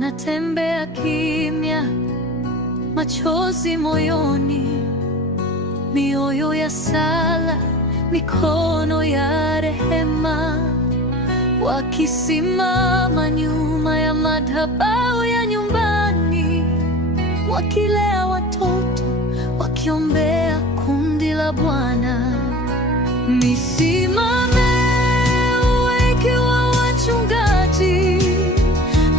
wanatembea kimya, machozi moyoni, mioyo ya sala, mikono ya rehema, wakisimama nyuma ya madhabahu ya nyumbani, wakilea watoto, wakiombea kundi la Bwana. Nisimame ukiwa wachungaji,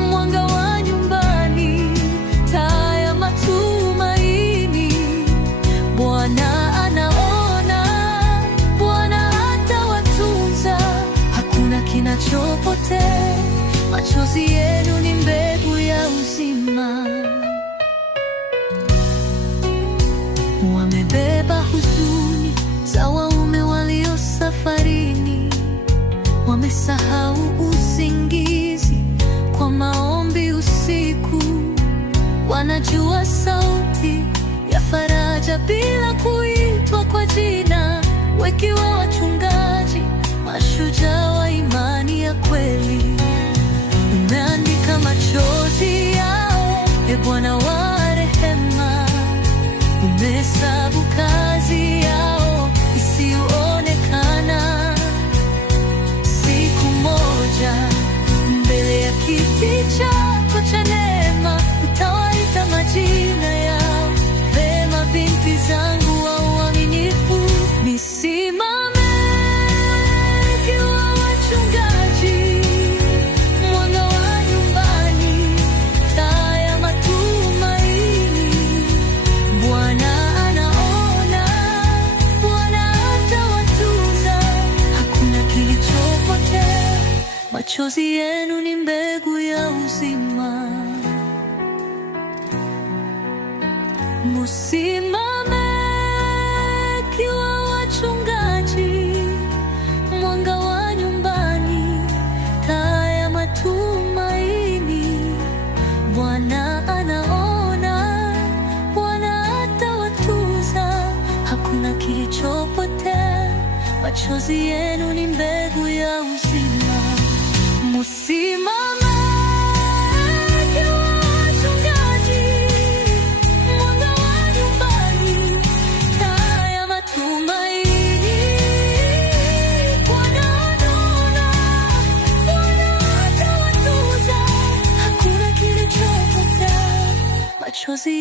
mwanga wa nyumbani, taa ya matumaini. Bwana anaona, Bwana atawatunza, hakuna kinachopotea. Machozi yenu ni mbegu ya uzima. Wamebeba huzuni za waume walio safarini, wamesahau usingizi kwa maombi usiku. Wanajua sauti ya faraja bila kuitwa kwa jina, wakiwa wachungaji, mashujaa wa imani ya kweli. Umeandika machozi yao, e Bwana wa rehema, umehesabu kazi yao isiyoonekana. Siku moja mbele ya kiti chako cha neema, utawaita majina yao. Vema, binti zangu wa uaminifu, nisimame ukiwa wachungaji, mwanga wa nyumbani, taa ya matumaini. Bwana anaona, Bwana atawatunza, hakuna kilichopotea. Machozi yenu ni mbegu ya uzima. Musimame kiwa wachungaji, mwanga wa nyumbani, taa ya matumaini. Bwana anaona, Bwana atawatunza, hakuna kilichopotea. Machozi yenu ni mbegu ya uzima. Musimame